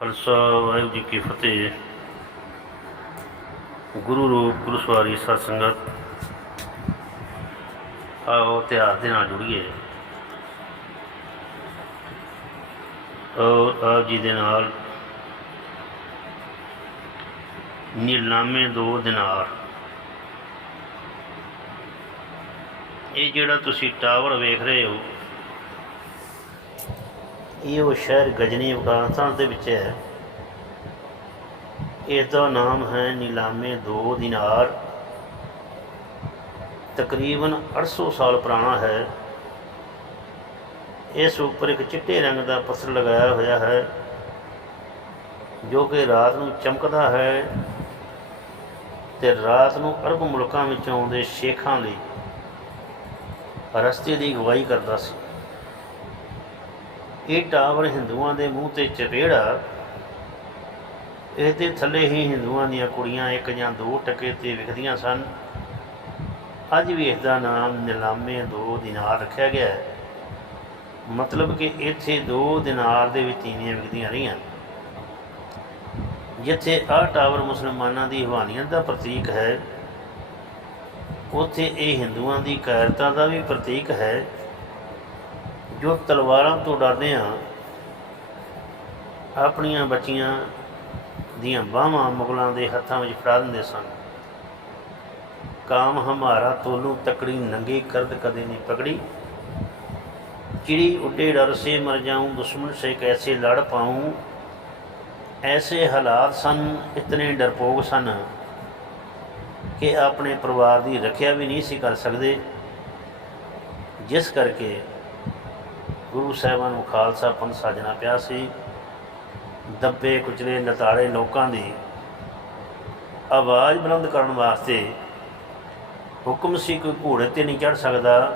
ਖਾਲਸਾ, ਵਾਹਿਗੁਰੂ ਜੀ ਕੀ ਫਤਿਹ। ਗੁਰੂ ਰੂਪ ਗੁਰੂ ਸਵਾਰੀ ਸਤ ਸੰਗਤ ਆਓ ਇਤਿਹਾਸ ਦੇ ਨਾਲ ਜੁੜੀਏ। ਔਰ ਆਪ ਜੀ ਦੇ ਨਾਲ। ਨੀਲਾਮੇ ਦੋ ਦਿਨਾਰ। ਇਹ ਜਿਹੜਾ ਤੁਸੀਂ ਟਾਵਰ ਵੇਖ ਰਹੇ ਹੋ ਇਹ ਉਹ ਸ਼ਹਿਰ ਗਜਨੀ ਅਫਗਾਨਿਸਤਾਨ ਦੇ ਵਿੱਚ ਹੈ। ਇਸ ਦਾ ਨਾਮ ਹੈ ਨੀਲਾਮੇ ਦੋ ਦਿਨਾਰ। ਤਕਰੀਬਨ 800 ਸਾਲ ਪੁਰਾਣਾ ਹੈ। ਇਸ ਉੱਪਰ ਇੱਕ ਚਿੱਟੇ ਰੰਗ ਦਾ ਪੱਥਰ ਲਗਾਇਆ ਹੋਇਆ ਹੈ, ਜੋ ਕਿ ਰਾਤ ਨੂੰ ਚਮਕਦਾ ਹੈ ਤੇ ਰਾਤ ਨੂੰ ਅਰਬ ਮੁਲਕਾਂ ਵਿੱਚੋਂ ਆਉਂਦੇ ਸ਼ੇਖਾਂ ਲਈ ਰਸਤੇ ਦੀ ਅਗਵਾਈ ਕਰਦਾ ਸੀ। ਇਹ ਟਾਵਰ ਹਿੰਦੂਆਂ ਦੇ ਮੂੰਹ ਤੇ ਚਪੇੜਾ ਇਹਦੇ ਥੱਲੇ ਹੀ ਹਿੰਦੂਆਂ ਦੀਆਂ ਕੁੜੀਆਂ ਇੱਕ ਜਾਂ ਦੋ ਟਕੇ ਤੇ ਵਿਕਦੀਆਂ ਸਨ। ਅੱਜ ਵੀ ਇਸ ਦਾ ਨਾਮ ਨਿਲਾਮੇ ਦੋ ਦਿਨਾਰ ਰੱਖਿਆ ਗਿਆ ਹੈ। ਮਤਲਬ ਕਿ ਇੱਥੇ ਦੋ ਦਿਨਾਰ ਦੇ ਵਿੱਚ ਤੀਵੀਆਂ ਵਿਕਦੀਆਂ ਰਹੀਆਂ। ਜਿੱਥੇ ਆਹ ਟਾਵਰ ਮੁਸਲਮਾਨਾਂ ਦੀ ਹਵਾਨੀਅਤ ਦਾ ਪ੍ਰਤੀਕ ਹੈ, ਉੱਥੇ ਇਹ ਹਿੰਦੂਆਂ ਦੀ ਕਾਇਰਤਾ ਦਾ ਵੀ ਪ੍ਰਤੀਕ ਹੈ। ਜੋ ਤਲਵਾਰਾਂ ਤੋਂ ਡਰਦੇ ਆ ਆਪਣੀਆਂ ਬੱਚੀਆਂ ਦੀਆਂ ਬਾਹਾਂ ਮੁਗਲਾਂ ਦੇ ਹੱਥਾਂ ਵਿੱਚ ਫੜਾ ਦਿੰਦੇ ਸਨ। ਕਾਮ ਹਮਾਰਾ ਤੋਲੂ ਤਕੜੀ ਨੰਗੇ ਕਰਦ ਕਦੇ ਨਹੀਂ ਪਕੜੀ। ਚਿੜੀ ਉੱਡੇ ਡਰ ਸੇ ਮਰ ਜਾਉਂ ਦੁਸ਼ਮਣ ਸੇ ਕੈਸੇ ਲੜ ਪਾਉਂ ਐਸੇ ਹਾਲਾਤ ਸਨ, ਇਤਨੇ ਡਰਪੋਗ ਸਨ ਕਿ ਆਪਣੇ ਪਰਿਵਾਰ ਦੀ ਰੱਖਿਆ ਵੀ ਨਹੀਂ ਸੀ ਕਰ ਸਕਦੇ। ਜਿਸ ਕਰਕੇ ਗੁਰੂ ਸਾਹਿਬਾਂ ਨੂੰ ਖਾਲਸਾ ਪੰਥ ਸਾਜਣਾ ਪਿਆ ਸੀ। ਦੱਬੇ, ਕੁਚਲੇ ਲਤਾੜੇ ਲੋਕਾਂ ਦੀ ਆਵਾਜ਼ ਬੁਲੰਦ ਕਰਨ ਵਾਸਤੇ ਹੁਕਮ ਸੀ ਕੋਈ ਘੋੜੇ ਤੇ ਨਹੀਂ ਚੜ ਸਕਦਾ।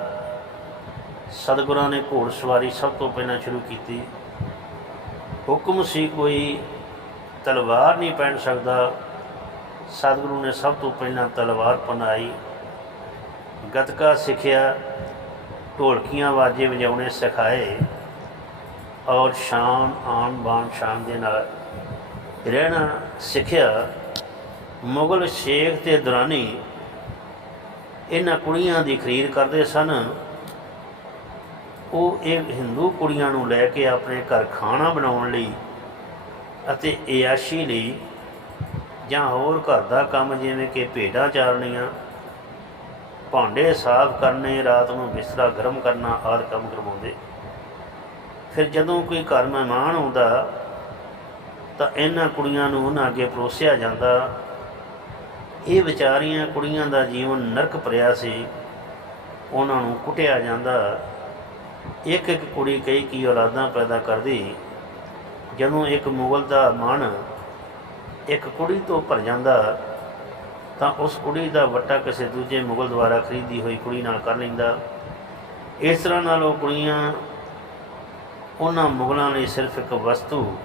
ਸਤਿਗੁਰਾਂ ਨੇ ਘੋੜ ਸਵਾਰੀ ਸਭ ਤੋਂ ਪਹਿਲਾਂ ਸ਼ੁਰੂ ਕੀਤੀ। ਹੁਕਮ ਸੀ ਕੋਈ ਤਲਵਾਰ ਨਹੀਂ ਪਹਿਨ ਸਕਦਾ। ਸਤਿਗੁਰੂ ਨੇ ਸਭ ਤੋਂ ਪਹਿਲਾਂ ਤਲਵਾਰ ਪਨਾਈ ਗਤਕਾ ਸਿੱਖਿਆ ਢੋਲਕੀਆਂ ਵਾਜੇ ਵਜਾਉਣੇ ਸਿਖਾਏ ਔਰ ਸ਼ਾਨ ਆਨ ਬਾਨ ਸ਼ਾਨ ਦੇ ਨਾਲ ਰਹਿਣਾ ਸਿੱਖਿਆ। ਮੁਗਲ ਸ਼ੇਖ ਤੇ ਦੁਰਾਨੀ ਇਹਨਾਂ ਕੁੜੀਆਂ ਦੀ ਖਰੀਦ ਕਰਦੇ ਸਨ। ਉਹ ਇਹ ਹਿੰਦੂ ਕੁੜੀਆਂ ਨੂੰ ਲੈ ਕੇ ਆਪਣੇ ਘਰ ਖਾਣਾ ਬਣਾਉਣ ਲਈ ਅਤੇ ਇਆਸ਼ੀ ਲਈ ਜਾਂ ਹੋਰ ਘਰ ਦਾ ਕੰਮ ਜਿਵੇਂ ਕਿ ਭੇਡਾਂ ਚਾਰਨੀਆਂ ਭਾਂਡੇ ਸਾਫ਼ ਕਰਨੇ, ਰਾਤ ਨੂੰ ਬਿਸਤਰਾ ਗਰਮ ਕਰਨਾ, ਆਦਿ ਕੰਮ ਕਰਵਾਉਂਦੇ। ਫਿਰ ਜਦੋਂ ਕੋਈ ਘਰ ਮਹਿਮਾਨ ਆਉਂਦਾ, ਤਾਂ ਇਹਨਾਂ ਕੁੜੀਆਂ ਨੂੰ ਉਹਨਾਂ ਅੱਗੇ ਪਰੋਸਿਆ ਜਾਂਦਾ। ਇਹ ਵਿਚਾਰੀਆਂ ਕੁੜੀਆਂ ਦਾ ਜੀਵਨ ਨਰਕ ਭਰਿਆ ਸੀ। ਉਹਨਾਂ ਨੂੰ ਕੁੱਟਿਆ ਜਾਂਦਾ। ਇੱਕ ਇੱਕ ਕੁੜੀ ਕਈ ਕੀ ਔਲਾਦਾਂ ਪੈਦਾ ਕਰਦੀ। ਜਦੋਂ ਇੱਕ ਮੁਗਲ ਦਾ ਮਨ ਇੱਕ ਕੁੜੀ ਤੋਂ ਭਰ ਜਾਂਦਾ ਤਾਂ ਉਸ ਕੁੜੀ ਦਾ ਵੱਟਾ ਕਿਸੇ ਦੂਜੇ ਮੁਗਲ ਦੁਆਰਾ ਖਰੀਦੀ ਹੋਈ ਕੁੜੀ ਨਾਲ ਕਰ ਲੈਂਦਾ। ਇਸ ਤਰ੍ਹਾਂ ਨਾਲ ਉਹ ਕੁੜੀਆਂ ਉਹਨਾਂ ਮੁਗਲਾਂ ਲਈ ਸਿਰਫ ਇੱਕ ਵਸਤੂ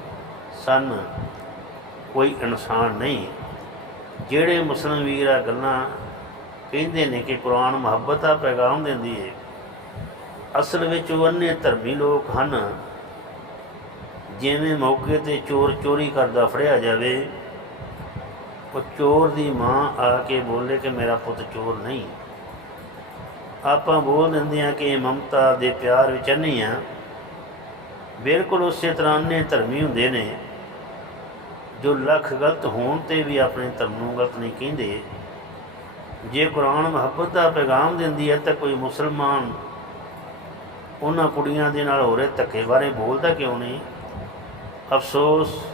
ਸਨ। ਕੋਈ ਇਨਸਾਨ ਨਹੀਂ। ਜਿਹੜੇ ਮੁਸਲਮਾਨ ਵੀਰ ਆ ਗੱਲਾਂ ਕਹਿੰਦੇ ਨੇ ਕਿ ਕੁਰਾਨ ਮੁਹੱਬਤ ਦਾ ਪੈਗਾਮ ਦਿੰਦੀ ਹੈ ਅਸਲ ਵਿੱਚ ਉਹ ਅੰਨੇ ਧਰਮੀ ਲੋਕ ਹਨ। ਜਿਵੇਂ ਮੌਕੇ ਤੇ ਚੋਰ ਚੋਰੀ ਕਰਦਾ ਫੜਿਆ ਜਾਵੇ ਉਹ ਚੋਰ ਦੀ ਮਾਂ ਆ ਕੇ ਬੋਲੇ ਕਿ ਮੇਰਾ ਪੁੱਤ ਚੋਰ ਨਹੀਂ। ਆਪਾਂ ਬੋਲ ਦਿੰਦੇ ਆ ਕਿ ਇਹ ਮਮਤਾ ਦੇ ਪਿਆਰ ਵਿੱਚ ਨਹੀਂ ਆ। ਬਿਲਕੁਲ ਉਸੇ ਤਰ੍ਹਾਂ ਅੰਨੇ ਧਰਮੀ ਹੁੰਦੇ ਨੇ। ਜੋ ਲੱਖ ਗਲਤ ਹੋਣ ਤੇ ਵੀ ਆਪਣੇ ਧਰਮ ਨੂੰ ਗਲਤ ਨਹੀਂ ਕਹਿੰਦੇ। ਜੇ ਕੁਰਾਨ ਮੁਹੱਬਤ ਦਾ ਪੈਗਾਮ ਦਿੰਦੀ ਹੈ ਤਾਂ ਕੋਈ ਮੁਸਲਮਾਨ ਉਹਨਾਂ ਕੁੜੀਆਂ ਦੇ ਨਾਲ ਹੋ ਰਹੇ ਧੱਕੇ ਬਾਰੇ ਬੋਲਦਾ ਕਿਉਂ ਨਹੀਂ? ਅਫਸੋਸ,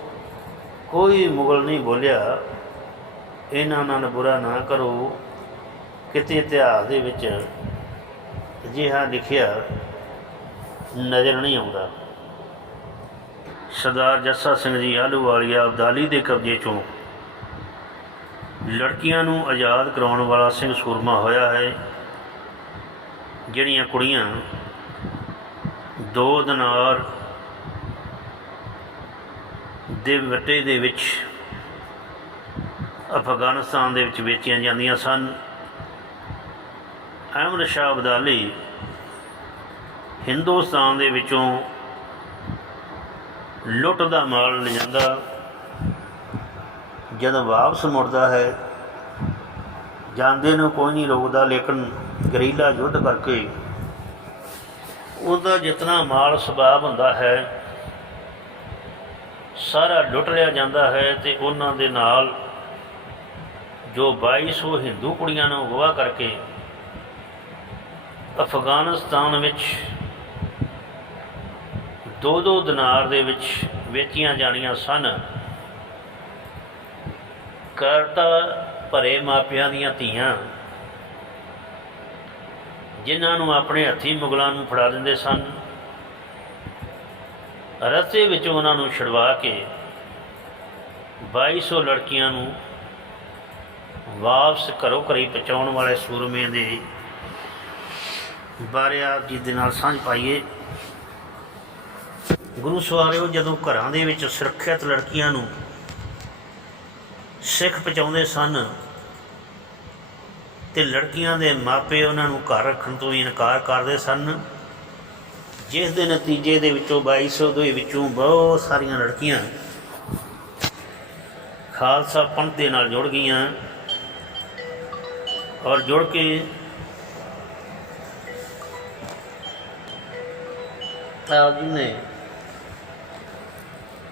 ਕੋਈ ਮੁਗਲ ਨਹੀਂ ਬੋਲਿਆ। ਇਹਨਾਂ ਨਾਲ ਬੁਰਾ ਨਾ ਕਰੋ। ਕਿਤੇ ਇਤਿਹਾਸ ਦੇ ਵਿੱਚ ਅਜਿਹਾ ਲਿਖਿਆ ਨਜ਼ਰ ਨਹੀਂ ਆਉਂਦਾ। ਸਰਦਾਰ ਜੱਸਾ ਸਿੰਘ ਜੀ ਆਲੂਵਾਲੀਆ ਅਬਦਾਲੀ ਦੇ ਕਬਜ਼ੇ ਚੋਂ ਲੜਕੀਆਂ ਨੂੰ ਆਜ਼ਾਦ ਕਰਾਉਣ ਵਾਲਾ ਸਿੰਘ ਸੂਰਮਾ ਹੋਇਆ ਹੈ, ਜਿਹੜੀਆਂ ਕੁੜੀਆਂ ਦੋ ਦਿਨਾਰ ਦੇ ਵੱਟੇ ਦੇ ਵਿੱਚ ਅਫਗਾਨਿਸਤਾਨ ਦੇ ਵਿੱਚ ਵੇਚੀਆਂ ਜਾਂਦੀਆਂ ਸਨ। ਅਹਿਮਦ ਸ਼ਾਹ ਅਬਦਾਲੀ ਹਿੰਦੁਸਤਾਨ ਦੇ ਵਿੱਚੋਂ ਲੁੱਟ ਦਾ ਮਾਲ ਲਿਜਾਂਦਾ, ਜਦੋਂ ਵਾਪਸ ਮੁੜਦਾ ਹੈ, ਜਾਂਦੇ ਨੂੰ ਕੋਈ ਨਹੀਂ ਰੋਕਦਾ, ਲੇਕਿਨ ਗਰੀਲਾ ਯੁੱਧ ਕਰਕੇ ਉਹਦਾ ਜਿਤਨਾ ਮਾਲ ਸਬਾਬ ਹੁੰਦਾ ਹੈ, ਸਾਰਾ ਲੁੱਟ ਲਿਆ ਜਾਂਦਾ ਹੈ ਤੇ ਉਹਨਾਂ ਦੇ ਨਾਲ ਜੋ 2200 ਹਿੰਦੂ ਕੁੜੀਆਂ ਨੂੰ ਅਗਵਾ ਕਰਕੇ ਅਫਗਾਨਿਸਤਾਨ ਵਿੱਚ ਦੋ ਦੋ ਦਿਨਾਰ ਦੇ ਵਿੱਚ ਵੇਚੀਆਂ ਜਾਣੀਆਂ ਸਨ। ਕਰਤਾ ਭਰੇ ਮਾਪਿਆਂ ਦੀਆਂ ਧੀਆਂ, ਜਿਨ੍ਹਾਂ ਨੂੰ ਆਪਣੇ ਹੱਥੀ ਮੁਗਲਾਂ ਨੂੰ ਫੜਾ ਦਿੰਦੇ ਸਨ। ਰਸਤੇ ਵਿੱਚ ਉਹਨਾਂ ਨੂੰ ਛੁਡਵਾ ਕੇ 2200 ਲੜਕੀਆਂ ਨੂੰ ਵਾਪਸ ਘਰੋਂ ਘਰੀ ਪਹੁੰਚਾਉਣ ਵਾਲੇ ਸੂਰਮੇ ਦੇ ਬਾਰੇ ਆਪ ਜੀ ਦੇ ਨਾਲ ਸਾਂਝ ਪਾਈਏ। ਗੁਰੂ ਸਵਾਰਿਓ, ਜਦੋਂ ਘਰਾਂ ਦੇ ਵਿੱਚ ਸੁਰੱਖਿਅਤ ਲੜਕੀਆਂ ਨੂੰ ਸਿੱਖ ਪਹੁੰਚਾਉਂਦੇ ਸਨ ਤੇ ਲੜਕੀਆਂ ਦੇ ਮਾਪੇ ਉਹਨਾਂ ਨੂੰ ਘਰ ਰੱਖਣ ਤੋਂ ਇਨਕਾਰ ਕਰਦੇ ਸਨ, ਜਿਸ ਦੇ ਨਤੀਜੇ ਦੇ ਵਿੱਚੋਂ 2200 ਦੇ ਵਿੱਚੋਂ ਬਹੁਤ ਸਾਰੀਆਂ ਲੜਕੀਆਂ ਖਾਲਸਾ ਪੰਥ ਦੇ ਨਾਲ ਜੁੜ ਗਈਆਂ। ਔਰ ਜੁੜ ਕੇ ਆਪ ਜੀ ਨੇ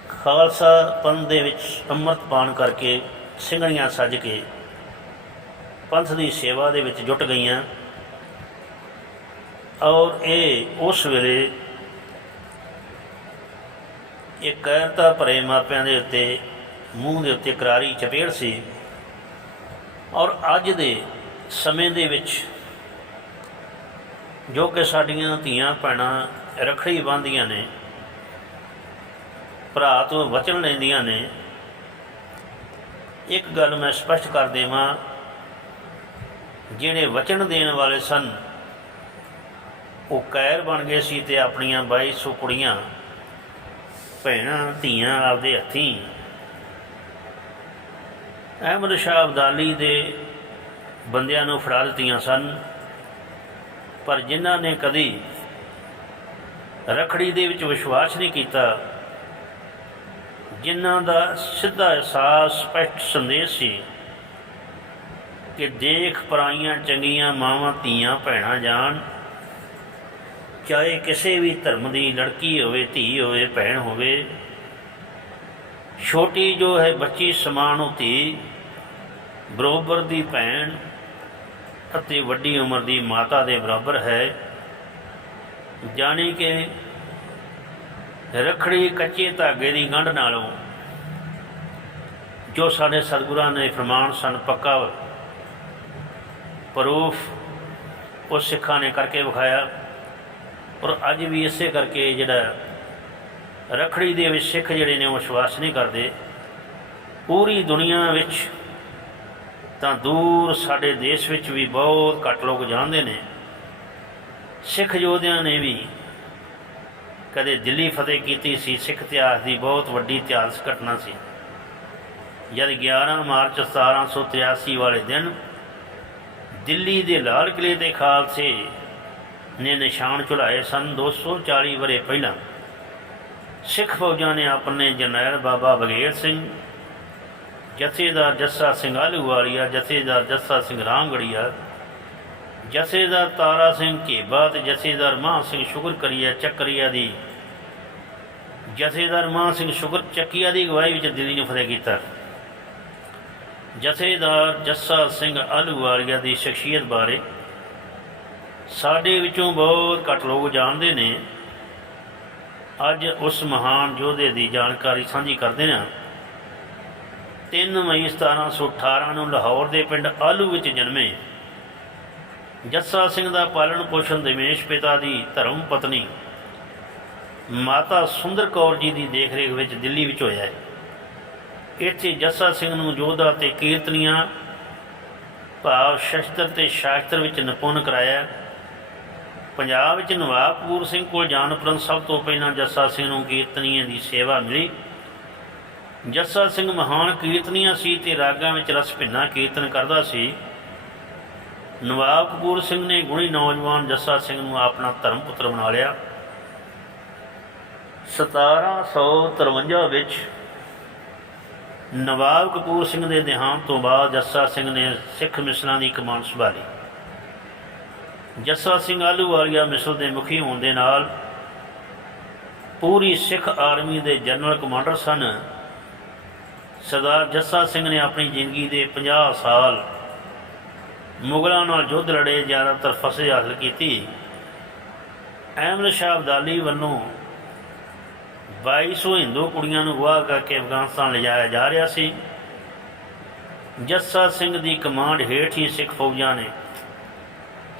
ਖਾਲਸਾ ਪੰਥ ਦੇ ਵਿੱਚ ਅੰਮ੍ਰਿਤ ਪਾਨ ਕਰਕੇ ਸਿੰਘਣੀਆਂ ਸੱਜ ਕੇ ਪੰਥ ਦੀ ਸੇਵਾ ਦੇ ਵਿੱਚ ਜੁਟ ਗਈਆਂ। ਔਰ ਇਹ ਉਸ ਵੇਲੇ ਇਹ ਕਹਿਰਤਾ ਭਰੇ ਮਾਪਿਆਂ ਦੇ ਉੱਤੇ, ਮੂੰਹ ਦੇ ਉੱਤੇ ਕਰਾਰੀ ਚਪੇੜ ਸੀ। ਔਰ ਅੱਜ ਦੇ ਸਮੇਂ ਦੇ ਵਿੱਚ ਜੋ ਕਿ ਸਾਡੀਆਂ ਧੀਆਂ ਭੈਣਾਂ ਰਖੜੀ ਬੰਨ੍ਹਦੀਆਂ ਨੇ, ਭਰਾ ਤੋਂ ਵਚਨ ਲੈਂਦੀਆਂ ਨੇ, ਇੱਕ ਗੱਲ ਮੈਂ ਸਪਸ਼ਟ ਕਰ ਦੇਵਾਂ, ਜਿਹੜੇ ਵਚਨ ਦੇਣ ਵਾਲੇ ਸਨ, ਉਹ ਕੈਰ ਬਣ ਗਏ ਸੀ ਤੇ ਆਪਣੀਆਂ 2200 ਕੁੜੀਆਂ, ਭੈਣਾਂ, ਧੀਆਂ ਆਪਦੇ ਹੱਥੀਂ ਅਹਿਮਦ ਸ਼ਾਹ ਅਬਦਾਲੀ ਦੇ ਬੰਦਿਆਂ ਨੂੰ ਫੜਾ ਦਿੱਤੀਆਂ ਸਨ। ਪਰ ਜਿਨ੍ਹਾਂ ਨੇ ਕਦੀ ਰਖੜੀ ਦੇ ਵਿੱਚ ਵਿਸ਼ਵਾਸ ਨਹੀਂ ਕੀਤਾ, ਜਿਨ੍ਹਾਂ ਦਾ ਸਿੱਧਾ ਅਹਿਸਾਸ ਸਪਸ਼ਟ ਸੰਦੇਸ਼ ਸੀ ਕਿ ਦੇਖ ਪਰਾਈਆਂ ਚੰਗੀਆਂ ਮਾਵਾਂ, ਧੀਆਂ, ਭੈਣਾਂ ਜਾਣ, ਚਾਹੇ ਕਿਸੇ ਵੀ ਧਰਮ ਦੀ ਲੜਕੀ ਹੋਵੇ, ਧੀ ਹੋਵੇ, ਭੈਣ ਹੋਵੇ, ਛੋਟੀ ਜੋ ਹੈ ਬੱਚੀ, ਸਮਾਨ ਉਹ ਧੀ, ਬਰੋਬਰ ਦੀ ਭੈਣ ਅਤੇ ਵੱਡੀ ਉਮਰ ਦੀ ਮਾਤਾ ਦੇ ਬਰਾਬਰ ਹੈ। ਜਾਣੀ ਕਿ ਰਖੜੀ ਕੱਚੇ ਧਾਗੇ ਦੀ ਗੰਢ ਨਾਲੋਂ ਜੋ ਸਾਡੇ ਸਤਿਗੁਰਾਂ ਨੇ ਫਰਮਾਨ ਸਨ ਪੱਕਾ ਪਰੂਫ, ਉਹ ਸਿੱਖਾਂ ਨੇ ਕਰਕੇ ਵਿਖਾਇਆ। ਔਰ ਅੱਜ ਵੀ ਇਸੇ ਕਰਕੇ ਜਿਹੜਾ ਰਖੜੀ ਦੇ ਵਿੱਚ ਸਿੱਖ ਜਿਹੜੇ ਨੇ ਉਹ ਵਿਸ਼ਵਾਸ ਨਹੀਂ ਕਰਦੇ। ਪੂਰੀ ਦੁਨੀਆ ਵਿੱਚ ਤਾਂ ਦੂਰ ਸਾਡੇ ਦੇਸ਼ ਵਿੱਚ ਵੀ ਬਹੁਤ ਘੱਟ ਲੋਕ ਜਾਣਦੇ ਨੇ। ਸਿੱਖ ਯੋਧਿਆਂ ਨੇ ਵੀ ਕਦੇ ਦਿੱਲੀ ਫਤਿਹ ਕੀਤੀ ਸੀ। ਸਿੱਖ ਇਤਿਹਾਸ ਦੀ ਬਹੁਤ ਵੱਡੀ ਇਤਿਹਾਸਕ ਘਟਨਾ ਸੀ। ਜਦ 11 ਮਾਰਚ 1783 ਵਾਲੇ ਦਿਨ ਦਿੱਲੀ ਦੇ ਲਾਲ ਕਿਲੇ ਦੇ ਖਾਲਸੇ ਨੇ ਨਿਸ਼ਾਨ ਚੁਲਾਏ ਸਨ 240 ਵਰੇ ਪਹਿਲਾਂ। ਸਿੱਖ ਫੌਜਾਂ ਨੇ ਆਪਣੇ ਜਰਨੈਲ ਬਾਬਾ ਬਗੇਰ ਸਿੰਘ ਜਥੇਦਾਰ ਜੱਸਾ ਸਿੰਘ ਆਲੂਵਾਲੀਆ ਜਥੇਦਾਰ ਜੱਸਾ ਸਿੰਘ ਰਾਮਗੜੀਆ ਜਥੇਦਾਰ ਤਾਰਾ ਸਿੰਘ ਘੇਬਾ ਤੇ ਜਥੇਦਾਰ ਮਾਹ ਸਿੰਘ ਸ਼ੁਕਰ ਕਰੀਆ ਚੱਕਰੀਆ ਦੀ ਜਥੇਦਾਰ ਮਾਹ ਸਿੰਘ ਸ਼ੁਕਰ ਚੱਕੀਆ ਦੀ ਅਗਵਾਈ ਵਿੱਚ ਦਿੱਲੀ ਨੂੰ ਫਤਿਹ ਕੀਤਾ। ਜਥੇਦਾਰ ਜੱਸਾ ਸਿੰਘ ਆਲੂਵਾਲੀਆ ਦੀ ਸ਼ਖਸੀਅਤ ਬਾਰੇ ਸਾਡੇ ਵਿੱਚੋਂ ਬਹੁਤ ਘੱਟ ਲੋਕ ਜਾਣਦੇ ਨੇ। ਅੱਜ ਉਸ ਮਹਾਨ ਯੋਧੇ ਦੀ ਜਾਣਕਾਰੀ ਸਾਂਝੀ ਕਰਦੇ ਨੇ 3 ਮਈ 1718 ਨੂੰ ਲਾਹੌਰ ਦੇ ਪਿੰਡ ਆਲੂ ਵਿੱਚ ਜਨਮੇ। ਜੱਸਾ ਸਿੰਘ ਦਾ ਪਾਲਣ ਪੋਸ਼ਣ ਦਿਮੇਸ਼ ਪਿਤਾ ਦੀ ਧਰਮ ਪਤਨੀ ਮਾਤਾ ਸੁੰਦਰ ਕੌਰ ਜੀ ਦੀ ਦੇਖਰੇਖ ਵਿੱਚ ਦਿੱਲੀ ਵਿੱਚ ਹੋਇਆ ਹੈ। ਇੱਥੇ ਜੱਸਾ ਸਿੰਘ ਨੂੰ ਯੋਧਾ ਤੇ ਕੀਰਤਨੀਆਂ, ਭਾਵ ਸ਼ਸਤਰ ਤੇ ਸ਼ਾਸਤਰ ਵਿੱਚ ਨਿਪੁੰਨ ਕਰਾਇਆ। ਪੰਜਾਬ ਵਿੱਚ ਨਵਾਬ ਕਪੂਰ ਸਿੰਘ ਕੋਲ ਜਾਣ ਉਪਰੰਤ ਸਭ ਤੋਂ ਪਹਿਲਾਂ ਜੱਸਾ ਸਿੰਘ ਨੂੰ ਕੀਰਤਨੀਆਂ ਦੀ ਸੇਵਾ ਮਿਲੀ। ਜੱਸਾ ਸਿੰਘ ਮਹਾਨ ਕੀਰਤਨੀਆ ਸੀ ਤੇ ਰਾਗਾਂ ਵਿੱਚ ਰਸ ਭਿੰਨਾ ਕੀਰਤਨ ਕਰਦਾ ਸੀ। ਨਵਾਬ ਕਪੂਰ ਸਿੰਘ ਨੇ ਗੁਣੀ ਨੌਜਵਾਨ ਜੱਸਾ ਸਿੰਘ ਨੂੰ ਆਪਣਾ ਧਰਮ ਪੁੱਤਰ ਬਣਾ ਲਿਆ। 1753 ਵਿੱਚ ਨਵਾਬ ਕਪੂਰ ਸਿੰਘ ਦੇ ਦੇਹਾਂਤ ਤੋਂ ਬਾਅਦ ਜੱਸਾ ਸਿੰਘ ਨੇ ਸਿੱਖ ਮਿਸਲਾਂ ਦੀ ਕਮਾਨ ਸੰਭਾਲੀ। ਜੱਸਾ ਸਿੰਘ ਆਹਲੂਵਾਲੀਆ ਮਿਸਲ ਦੇ ਮੁਖੀ ਹੋਣ ਦੇ ਨਾਲ ਪੂਰੀ ਸਿੱਖ ਆਰਮੀ ਦੇ ਜਨਰਲ ਕਮਾਂਡਰ ਸਨ। ਸਰਦਾਰ ਜੱਸਾ ਸਿੰਘ ਨੇ ਆਪਣੀ ਜ਼ਿੰਦਗੀ ਦੇ 50 ਸਾਲ ਮੁਗਲਾਂ ਨਾਲ ਯੁੱਧ ਲੜੇ, ਜ਼ਿਆਦਾਤਰ ਫਸੇ ਹਾਸਲ ਕੀਤੀ। ਅਹਿਮਦ ਸ਼ਾਹ ਅਬਦਾਲੀ ਵੱਲੋਂ 2200 ਹਿੰਦੂ ਕੁੜੀਆਂ ਨੂੰ ਅਗਵਾ ਕਰਕੇ ਅਫਗਾਨਿਸਤਾਨ ਲਿਜਾਇਆ ਜਾ ਰਿਹਾ ਸੀ। ਜੱਸਾ ਸਿੰਘ ਦੀ ਕਮਾਂਡ ਹੇਠ ਹੀ ਸਿੱਖ ਫੌਜਾਂ ਨੇ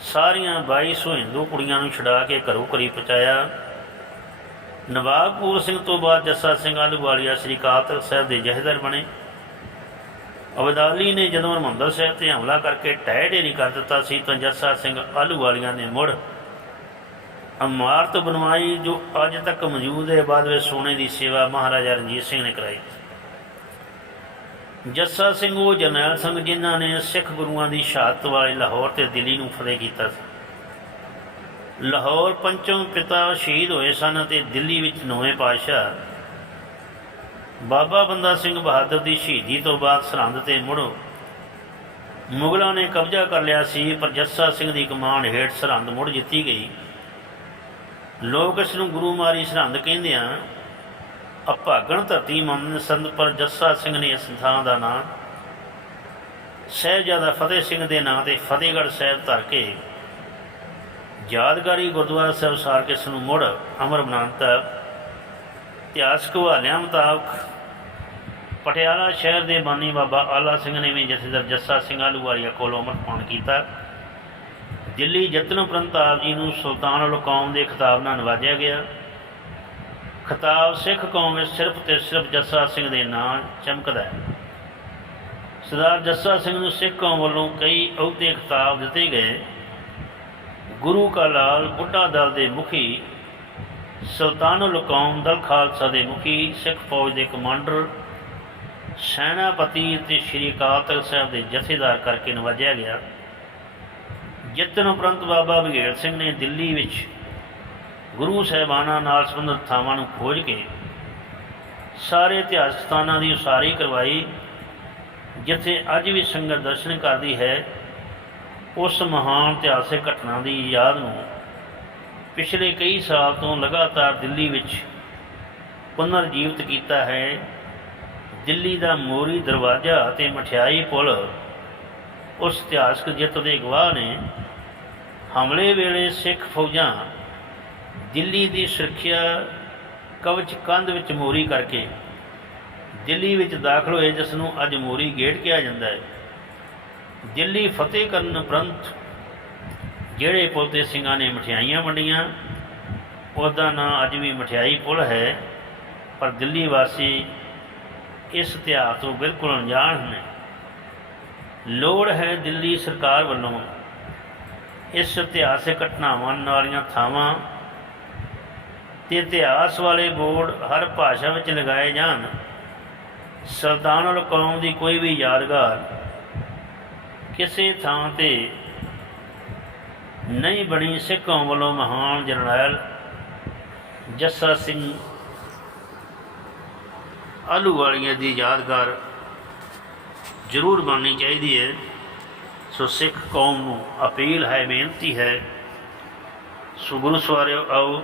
ਸਾਰੀਆਂ 2200 ਹਿੰਦੂ ਕੁੜੀਆਂ ਨੂੰ ਛੁਡਾ ਕੇ ਘਰੋਂ ਘਰੀ ਪਹੁੰਚਾਇਆ। ਨਵਾਬਪੁਰ ਸਿੰਘ ਤੋਂ ਬਾਅਦ ਜੱਸਾ ਸਿੰਘ ਆਲੂਵਾਲੀਆ ਸ੍ਰੀ ਅਕਾਲ ਸਾਹਿਬ ਦੇ ਜਹੇਦਾਰ ਬਣੇ। ਅਬਦਾਲੀ ਨੇ ਜਦੋਂ ਹਰਮੰਦਰ ਸਾਹਿਬ ਤੇ ਹਮਲਾ ਕਰਕੇ ਟਹਿ ਢੇਰੀ ਕਰ ਦਿੱਤਾ ਸੀ, ਤਾਂ ਜੱਸਾ ਸਿੰਘ ਆਲੂਵਾਲੀਆ ਨੇ ਮੁੜ ਇਮਾਰਤ ਬਣਵਾਈ, ਜੋ ਅੱਜ ਤੱਕ ਮੌਜੂਦ ਹੈ। ਬਾਅਦ ਵਿੱਚ ਸੋਨੇ ਦੀ ਸੇਵਾ ਮਹਾਰਾਜਾ ਰਣਜੀਤ ਸਿੰਘ ਨੇ ਕਰਾਈ। ਜੱਸਾ ਸਿੰਘ ਉਹ ਜਰਨੈਲ ਸਿੰਘ ਜਿਨ੍ਹਾਂ ਨੇ ਸਿੱਖ ਗੁਰੂਆਂ ਦੀ ਸ਼ਹਾਦਤ ਵਾਲੇ ਲਾਹੌਰ ਤੇ ਦਿੱਲੀ ਨੂੰ ਫਤਿਹ ਕੀਤਾ ਸੀ। ਲਾਹੌਰ ਪੰਚਮ ਪਿਤਾ ਸ਼ਹੀਦ ਹੋਏ ਸਨ ਅਤੇ ਦਿੱਲੀ ਵਿੱਚ ਨੌਵੇਂ ਪਾਤਸ਼ਾਹ। ਬਾਬਾ ਬੰਦਾ ਸਿੰਘ ਬਹਾਦਰ ਦੀ ਸ਼ਹੀਦੀ ਤੋਂ ਬਾਅਦ ਸਰਹੰਦ ਤੇ ਮੁੜੋ ਮੁਗਲਾਂ ਨੇ ਕਬਜ਼ਾ ਕਰ ਲਿਆ ਸੀ, ਪਰ ਜੱਸਾ ਸਿੰਘ ਦੀ ਕਮਾਂਡ ਹੇਠ ਸਰਹੰਦ ਮੁੜ ਜਿੱਤੀ ਗਈ। ਲੋਕ ਇਸ ਨੂੰ ਗੁਰੂ ਮਾਰੀ ਸਰਹੰਦ ਕਹਿੰਦੇ ਆ, ਅਭਾਗਣ ਧਰਤੀ ਮੰਨ ਸੰਤ ਪਰ ਜੱਸਾ ਸਿੰਘ ਨੇ ਇਸ ਥਾਂ ਦਾ ਨਾਂ ਸਹਿਬਜ਼ਾਦਾ ਫਤਿਹ ਸਿੰਘ ਦੇ ਨਾਂ ਤੇ ਫਤਿਹਗੜ੍ਹ ਸਾਹਿਬ ਧਰ ਕੇ ਯਾਦਗਾਰੀ ਗੁਰਦੁਆਰਾ ਸਾਹਿਬ ਸਾਰਕਿਸ ਨੂੰ ਮੁੜ ਅਮਰ ਬਣਾਤਾ ਇਤਿਹਾਸਕ ਹਵਾਲਿਆਂ ਮੁਤਾਬਕ ਪਟਿਆਲਾ ਸ਼ਹਿਰ ਦੇ ਬਾਨੀ ਬਾਬਾ ਆਲਾ ਸਿੰਘ ਨੇ ਵੀ ਜਥੇਦਾਰ ਜੱਸਾ ਸਿੰਘ ਆਲੂਵਾਲੀਆ ਕੋਲੋਂ ਅਮਰਪਾਨ ਕੀਤਾ। ਦਿੱਲੀ ਜਤਨ ਉਪਰੰਤ ਆਪ ਜੀ ਨੂੰ ਸੁਲਤਾਨ ਉਲ ਕੌਮ ਦੇ ਖਿਤਾਬ ਨਾਲ ਨਵਾਜਿਆ ਗਿਆ। ਖਿਤਾਬ ਸਿੱਖ ਕੌਮ ਵਿੱਚ ਸਿਰਫ ਤੇ ਸਿਰਫ ਜੱਸਾ ਸਿੰਘ ਦੇ ਨਾਂ ਚਮਕਦਾ ਹੈ। ਸਰਦਾਰ ਜੱਸਾ ਸਿੰਘ ਨੂੰ ਸਿੱਖ ਕੌਮ ਵੱਲੋਂ ਕਈ ਅਹੁਦੇ ਖਿਤਾਬ ਦਿੱਤੇ ਗਏ। ਗੁਰੂ ਕਾ ਲਾਲ ਬੁੱਢਾ ਦਲ ਦੇ ਮੁਖੀ ਸੁਲਤਾਨੁਲ ਕੌਮ ਦਲ ਖਾਲਸਾ ਦੇ ਮੁਖੀ, ਸਿੱਖ ਫੌਜ ਦੇ ਕਮਾਂਡਰ, ਸੈਨਾਪਤੀ ਅਤੇ ਸ਼੍ਰੀ ਅਕਾਲ ਤਖਤ ਸਾਹਿਬ ਦੇ ਜਥੇਦਾਰ ਕਰਕੇ ਨਵਾਜਿਆ ਗਿਆ। ਜਿੱਤਨ ਉਪਰੰਤ ਬਾਬਾ ਬਘੇਲ ਸਿੰਘ ਨੇ ਦਿੱਲੀ ਵਿੱਚ ਗੁਰੂ ਸਾਹਿਬਾਨਾਂ ਨਾਲ ਸੰਬੰਧਿਤ ਥਾਵਾਂ ਨੂੰ ਖੋਜ ਕੇ ਸਾਰੇ ਇਤਿਹਾਸ ਸਥਾਨਾਂ ਦੀ ਉਸਾਰੀ ਕਰਵਾਈ, ਜਿੱਥੇ ਅੱਜ ਵੀ ਸੰਗਤ ਦਰਸ਼ਨ ਕਰਦੀ ਹੈ ਉਸ ਮਹਾਨ ਇਤਿਹਾਸਿਕ ਘਟਨਾ ਦੀ ਯਾਦ ਨੂੰ ਪਿਛਲੇ ਕਈ ਸਾਲ ਤੋਂ ਲਗਾਤਾਰ ਦਿੱਲੀ ਵਿੱਚ ਪੁਨਰ ਜੀਵਿਤ ਕੀਤਾ ਹੈ। ਦਿੱਲੀ ਦਾ ਮੋਰੀ ਦਰਵਾਜ਼ਾ ਅਤੇ ਮਠਿਆਈ ਪੁਲ ਉਸ ਇਤਿਹਾਸਕ ਜਿੱਤ ਦੇ ਗਵਾਹ ਨੇ। ਹਮਲੇ ਵੇਲੇ ਸਿੱਖ ਫੌਜਾਂ ਦਿੱਲੀ ਦੀ ਸੁਰੱਖਿਆ ਕਵਚ ਕੰਧ ਵਿੱਚ ਮੋਰੀ ਕਰਕੇ ਦਿੱਲੀ ਵਿੱਚ ਦਾਖਲ ਹੋਏ ਜਿਸ ਨੂੰ ਅੱਜ ਮੋਰੀ ਗੇਟ ਕਿਹਾ ਜਾਂਦਾ ਹੈ। ਦਿੱਲੀ ਫਤਿਹ ਕਰਨ ਉਪਰੰਤ ਜਿਹੜੇ ਪੁਲ ਤੇ ਸਿੰਘਾਂ ਨੇ ਮਠਿਆਈਆਂ ਵੰਡੀਆਂ, ਉਹਦਾ ਨਾਂ ਅੱਜ ਵੀ ਮਠਿਆਈ ਪੁਲ ਹੈ, ਪਰ ਦਿੱਲੀ ਵਾਸੀ ਇਸ ਇਤਿਹਾਸ ਤੋਂ ਬਿਲਕੁਲ ਅਣਜਾਣ ਨੇ ਲੋੜ ਹੈ ਦਿੱਲੀ ਸਰਕਾਰ ਵੱਲੋਂ ਇਸ ਇਤਿਹਾਸਿਕ ਘਟਨਾਵਾਂ ਵਾਲੀਆਂ ਥਾਵਾਂ ਤੇ ਇਤਿਹਾਸ ਵਾਲੇ ਬੋਰਡ ਹਰ ਭਾਸ਼ਾ ਵਿੱਚ ਲਗਾਏ ਜਾਣ। ਸੁਲਤਾਨੁਲ ਕੌਮ ਦੀ ਕੋਈ ਵੀ ਯਾਦਗਾਰ ਕਿਸੇ ਥਾਂ ਤੇ ਨਹੀਂ ਬਣੀ ਸਿੱਖ ਕੌਮ ਵੱਲੋਂ ਮਹਾਨ ਜਰਨੈਲ ਜੱਸਾ ਸਿੰਘ ਆਲੂ ਵਾਲੀਆਂ ਦੀ ਯਾਦਗਾਰ ਜ਼ਰੂਰ ਬਣਨੀ ਚਾਹੀਦੀ ਹੈ। ਸੋ ਸਿੱਖ ਕੌਮ ਨੂੰ ਅਪੀਲ ਹੈ, ਬੇਨਤੀ ਹੈ, ਸੋ ਗੁਰੂ ਸਵਾਰਿਓ, ਆਓ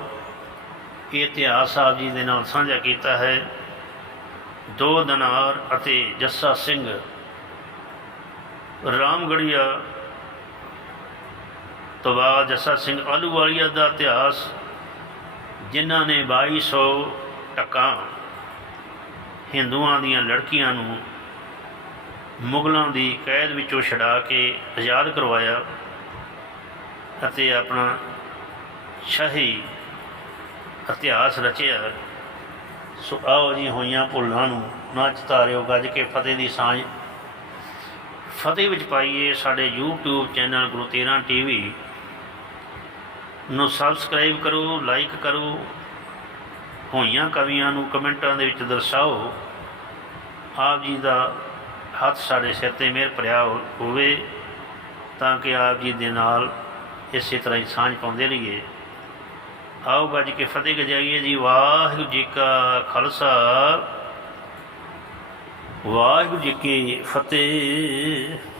ਇਹ ਇਤਿਹਾਸ ਆਪ ਜੀ ਦੇ ਨਾਲ ਸਾਂਝਾ ਕੀਤਾ ਹੈ। ਦੋ ਦਨਾਰ ਅਤੇ ਜੱਸਾ ਸਿੰਘ ਰਾਮਗੜੀਆ ਤੋਂ ਬਾਅਦ ਜੱਸਾ ਸਿੰਘ ਆਲੂਵਾਲੀਆ ਦਾ ਇਤਿਹਾਸ, ਜਿਨ੍ਹਾਂ ਨੇ 2200 ਟਕਾ ਹਿੰਦੂਆਂ ਦੀਆਂ ਲੜਕੀਆਂ ਨੂੰ ਮੁਗਲਾਂ ਦੀ ਕੈਦ ਵਿੱਚੋਂ ਛਡਾ ਕੇ ਆਜ਼ਾਦ ਕਰਵਾਇਆ ਅਤੇ ਆਪਣਾ ਸ਼ਾਹੀ ਇਤਿਹਾਸ ਰਚਿਆ, ਸੋ ਆਓ ਜੀ ਹੋਈਆਂ ਭੁੱਲਾਂ ਨੂੰ ਨਾ ਚਤਾਰਿਓ ਗੱਜ ਕੇ ਫਤਿਹ ਦੀ ਸਾਂਝ ਫਤਿਹ ਵਿੱਚ ਪਾਈਏ ਸਾਡੇ YouTube ਚੈਨਲ ਗੁਰੂ ਤੇਰਾਂ ਟੀਵੀ ਨੂੰ ਸਬਸਕ੍ਰਾਈਬ ਕਰੋ ਲਾਈਕ ਕਰੋ, ਹੋਈਆਂ ਕਵੀਆਂ ਨੂੰ ਕਮੈਂਟਾਂ ਦੇ ਵਿੱਚ ਦਰਸਾਓ। ਆਪ ਜੀ ਦਾ ਹੱਥ ਸਾਡੇ ਸਿਰ ਤੇ ਮਿਹਰ ਭਰਿਆ ਹੋ- ਹੋਵੇ ਤਾਂ ਕਿ ਆਪ ਜੀ ਦੇ ਨਾਲ ਇਸੇ ਤਰ੍ਹਾਂ ਹੀ ਸਾਂਝ ਪਾਉਂਦੇ ਰਹੀਏ। ਆਓ ਗੱਜ ਕੇ ਫਤਿਹ ਗਜਾਈਏ ਜੀ। ਵਾਹਿਗੁਰੂ ਜੀ ਕਾ ਖਾਲਸਾ। ਵਾਹਿਗੁਰੂ ਜੀ ਕੀ ਫਤਿਹ।